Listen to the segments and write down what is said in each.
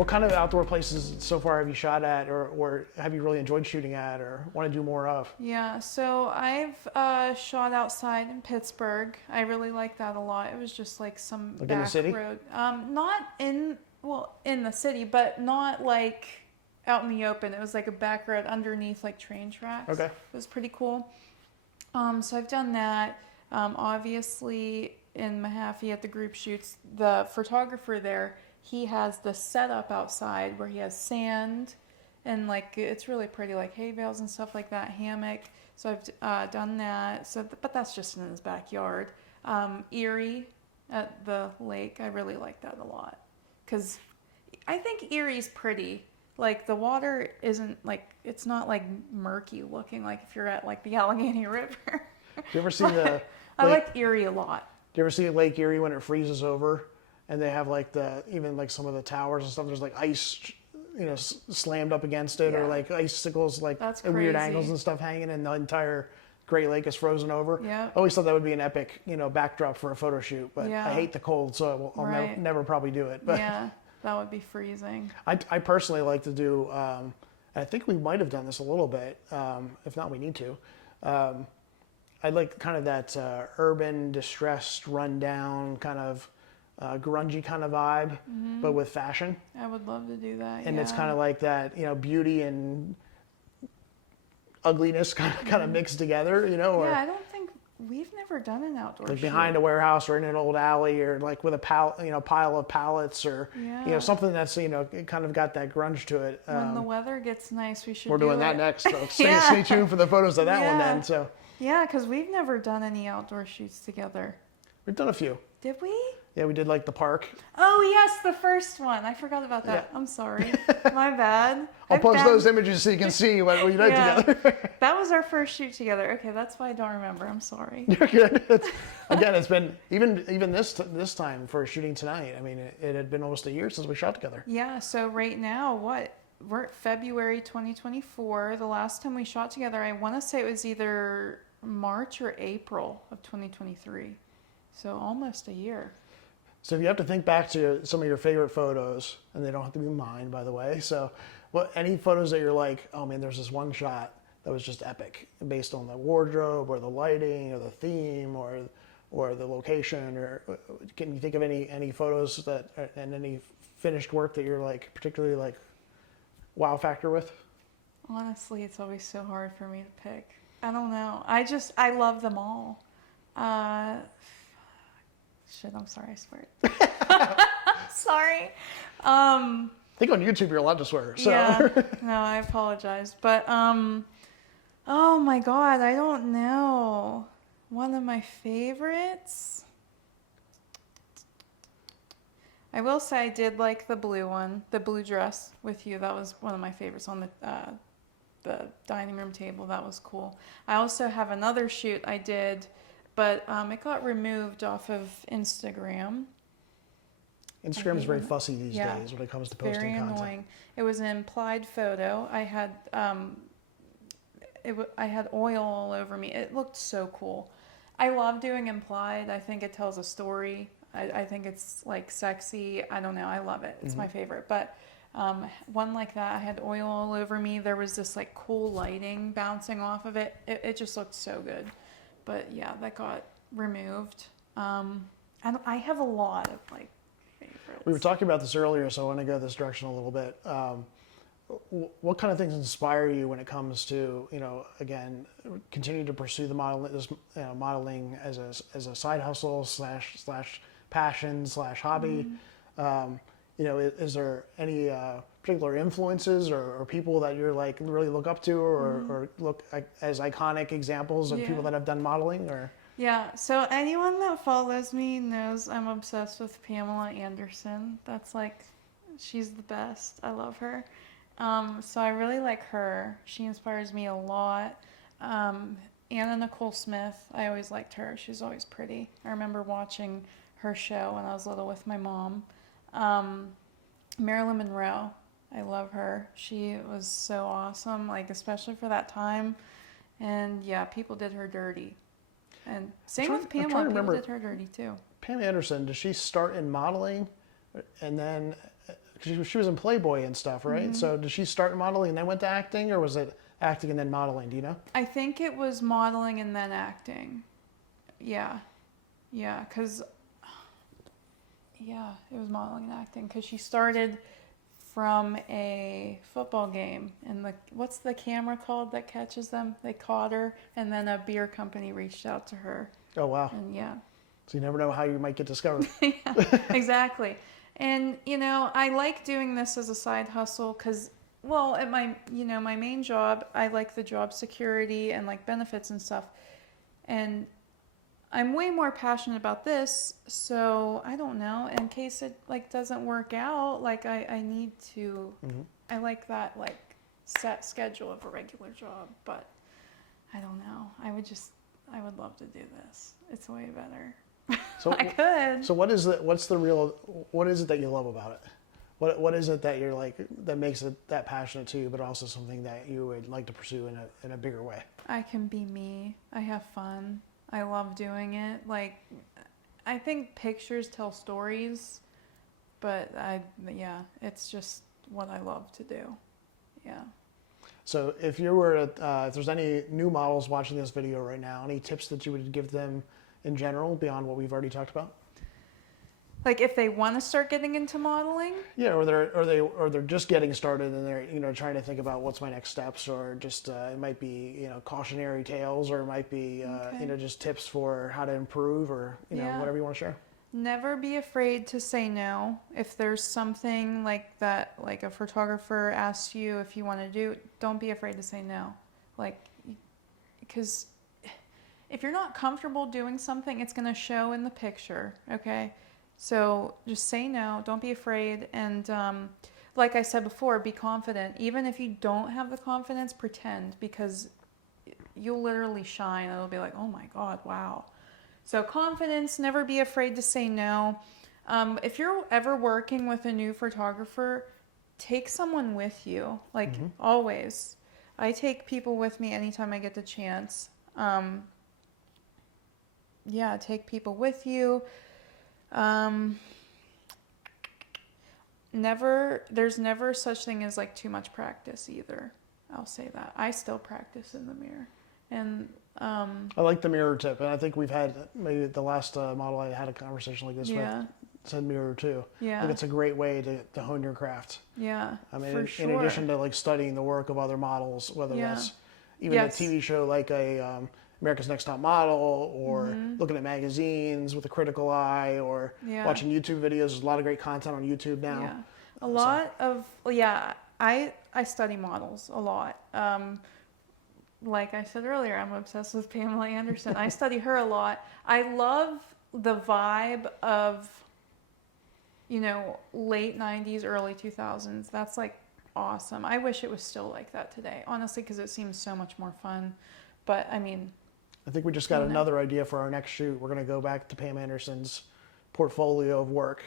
What kind of outdoor places so far have you shot at, or have you really enjoyed shooting at, or want to do more of? Yeah, so I've shot outside in Pittsburgh. I really like that a lot. It was just like some Like back in the city? road. Not in, well, in the city, but not like out in the open. It was like a back road underneath like train tracks. Okay. It was pretty cool. So I've done that. Obviously in Mahaffey at the group shoots, the photographer there, he has the setup outside where he has sand and like it's really pretty, like hay bales and stuff like that, hammock. So I've done that. So, but that's just in his backyard. Erie at the lake, I really like that a lot because I think Erie's pretty. Like the water isn't like, it's not like murky looking like if you're at like the Allegheny River. Do you ever see the? I like Erie a lot. Do you ever see Lake Erie when it freezes over, and they have like even like some of the towers and stuff? There's like ice, slammed up against it, or like icicles like That's at weird crazy. angles and stuff hanging, and the entire Great Lake is frozen over. Yeah. I always thought that would be an epic, backdrop for a photo shoot, but Yeah. I hate the cold, so I'll Right. never probably do it. But Yeah, that would be freezing. I personally like to do, I think we might have done this a little bit. If not, we need to. I like kind of that urban, distressed, rundown, kind of grungy kind of vibe, but with fashion. I would love to do that. And yeah. it's kind of like that, beauty and ugliness kind of mixed together, or Yeah, I don't think we've never done an outdoor like shoot. behind a warehouse or in an old alley, or like with a pile of pallets, or Yeah. something that's it kind of got that grunge to it. When the weather gets nice, we should We're do doing that it. next, folks. Yeah. Stay tuned for the photos of that one Yeah. then. So Yeah, because we've never done any outdoor shoots together. we've done a few. Did we? Yeah, we did like the park. Oh, yes, the first one. I forgot about that. Yeah. I'm sorry. My bad. I'll I've post done- those images so you can see what we did Yeah. together. That was our first shoot together. Okay, that's why I don't remember. I'm sorry. You're good. It's been even this time for shooting tonight. I mean, it had been almost a year since we shot together. Yeah, so right now, we're at February 2024. The last time we shot together, I want to say it was either March or April of 2023. So almost a year. So if you have to think back to some of your favorite photos, and they don't have to be mine, by the way. So, any photos that you're like, oh man, there's this one shot that was just epic, based on the wardrobe or the lighting or the theme or the location, or can you think of any photos and any finished work that you're like particularly like wow factor with? Honestly, it's always so hard for me to pick. I don't know. I love them all. Shit, I'm sorry, I swear. Sorry. I think on YouTube you're allowed to swear. So. Yeah. No, I apologize. But, oh my God, I don't know. One of my favorites? I will say I did like the blue one, the blue dress with you. That was one of my favorites on the dining room table. That was cool. I also have another shoot I did, but it got removed off of Instagram. Instagram is very fussy these days when it comes to posting Very content. annoying. It was an implied photo. I had I had oil all over me. It looked so cool. I love doing implied. I think it tells a story. I think it's like sexy. I don't know. I love it. It's my favorite. But one like that, I had oil all over me. There was this like cool lighting bouncing off of it. It just looked so good. But yeah, that got removed. And I have a lot of like favorites. We were talking about this earlier, so I want to go this direction a little bit. What kind of things inspire you when it comes to, again, continue to pursue the modeling as a side hustle slash passion slash hobby? Is there any particular influences or people that you're like really look up to or look as iconic examples of people that have done modeling? Or Yeah, so anyone that follows me knows I'm obsessed with Pamela Anderson. That's like, she's the best. I love her. So I really like her. She inspires me a lot. Anna Nicole Smith, I always liked her. She's always pretty. I remember watching her show when I was little with my mom. Marilyn Monroe, I love her. She was so awesome, like especially for that time. And yeah, people did her dirty. And same with Pamela, people did her dirty too. Pam Anderson, does she start in modeling and then she was in Playboy and stuff, right? So did she start modeling and then went to acting, or was it acting and then modeling? Do you know? I think it was modeling and then acting. Yeah. Yeah, because, yeah, it was modeling and acting. Because she started from a football game. And what's the camera called that catches them? They caught her. And then a beer company reached out to her. Oh, wow. And yeah. So you never know how you might get discovered. Yeah, exactly. And, I like doing this as a side hustle because, well, at my main job, I like the job security and like benefits and stuff. And I'm way more passionate about this, so I don't know. In case it like doesn't work out, like I need to. I like that like set schedule of a regular job, but I don't know. I would love to do this. It's way better. So I could. So what is it that you love about it? What is it that you're like that makes it that passionate to you, but also something that you would like to pursue in a bigger way? I can be me. I have fun. I love doing it. Like, I think pictures tell stories, but it's just what I love to do. Yeah. So if you were if there's any new models watching this video right now, any tips that you would give them in general beyond what we've already talked about? Like if they want to start getting into modeling? Yeah, or they're just getting started and they're trying to think about what's my next steps, or just it might be cautionary tales, or it might be just tips for how to improve, or whatever you want to share. Never be afraid to say no. If there's something like that, like a photographer asks you if you want to do, don't be afraid to say no. Like, because if you're not comfortable doing something, it's going to show in the picture, okay? So just say no, don't be afraid, and like I said before, be confident. Even if you don't have the confidence, pretend, because you'll literally shine. It'll be like, oh my God, wow. So confidence, never be afraid to say no. If you're ever working with a new photographer, take someone with you, like always. I take people with me anytime I get the chance. Take people with you. There's never such thing as like too much practice either. I'll say that. I still practice in the mirror. And I like the mirror tip, and I think we've had maybe the last model I had a conversation like this with said mirror too. Yeah. I think it's a great way to hone your craft. Yeah. I mean, for sure. in addition to like studying the work of other models, whether that's even a TV show like America's Next Top Model, or looking at magazines with a critical eye, or watching YouTube videos. There's a lot of great content on YouTube now. Yeah. A lot of, I study models a lot. Like I said earlier, I'm obsessed with Pamela Anderson. I study her a lot. I love the vibe of, late 90s, early 2000s. That's like awesome. I wish it was still like that today, honestly, because it seems so much more fun. But I mean, I think we just got another idea for our next shoot. We're going to go back to Pam Anderson's portfolio of work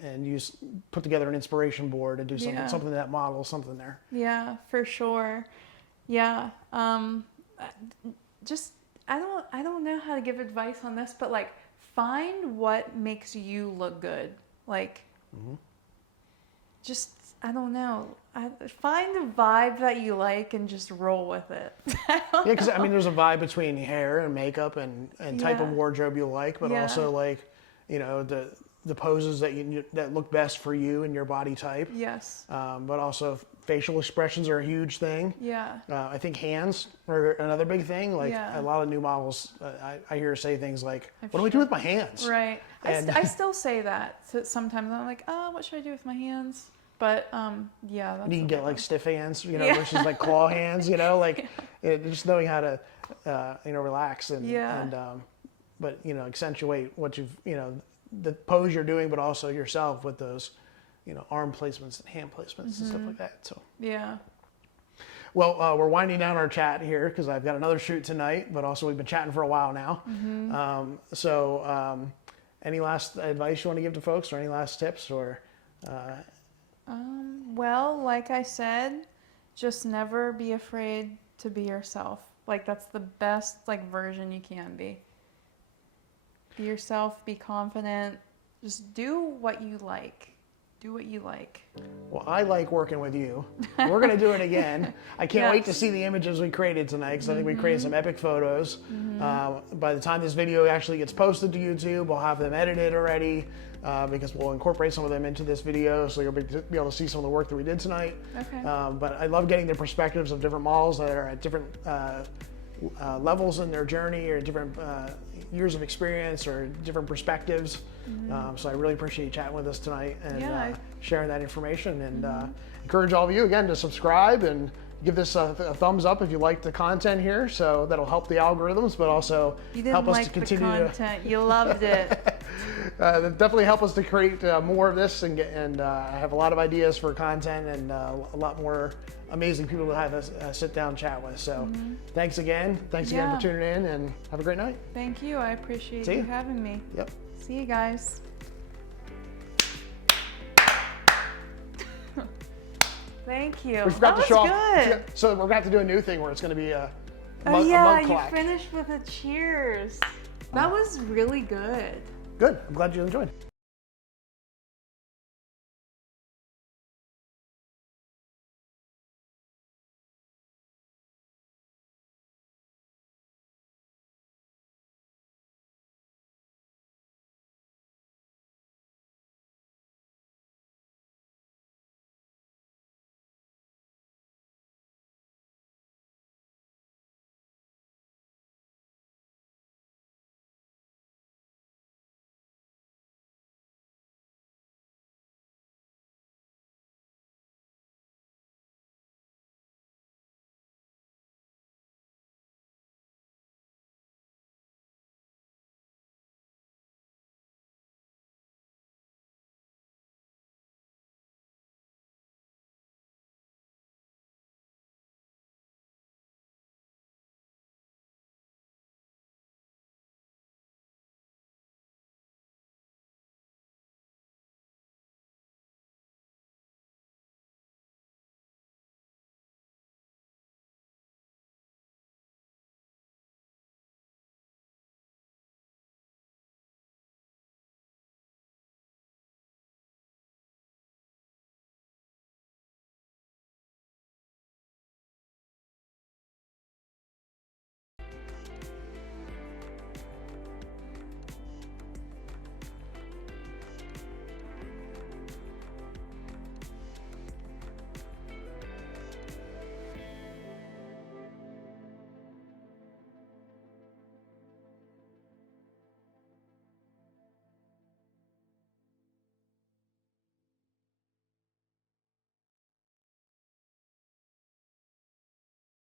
and put together an inspiration board and do something that models something there. Yeah, for sure. Yeah. I don't know how to give advice on this, but like find what makes you look good. Like I don't know. Find a vibe that you like and just roll with it. Because there's a vibe between hair and makeup and type of wardrobe you like, but also like, the poses that look best for you and your body type. Yes. But also facial expressions are a huge thing. Yeah. I think hands are another big thing. Like a lot of new models, I hear say things like, "What do I do with my hands?" Right. And I still say that sometimes. I'm like, "Oh, what should I do with my hands?" But that's you can get like stiff hands, versus like claw hands, just knowing how to, relax and but accentuate what you've, the pose you're doing, but also yourself with those, arm placements and hand placements and stuff like that. So well, we're winding down our chat here because I've got another shoot tonight, but also we've been chatting for a while now. Any last advice you want to give to folks, or any last tips, or? Well, like I said, just never be afraid to be yourself. Like that's the best version you can be. Be yourself, be confident, just do what you like. Do what you like. Well, I like working with you. We're going to do it again. I can't wait to see the images we created tonight because I think we created some epic photos. By the time this video actually gets posted to YouTube, we'll have them edited already because we'll incorporate some of them into this video, so you'll be able to see some of the work that we did tonight. Okay. But I love getting the perspectives of different models that are at different levels in their journey or different years of experience or different perspectives. So I really appreciate you chatting with us tonight and sharing that information, and encourage all of you again to subscribe and give this a thumbs up if you like the content here, so that'll help the algorithms, but also help us to continue the content. You loved it. Definitely help us to create more of this and have a lot of ideas for content and a lot more amazing people to have us sit down and chat with. So thanks again for tuning in, and have a great night. Thank you. I appreciate you having me. Yep. See you guys. Thank you. We forgot that to show was good. off. So we're going to have to do a new thing where it's going to be a mug, yeah, a mug you clack. finished with a cheers. That was really good. Good. I'm glad you enjoyed.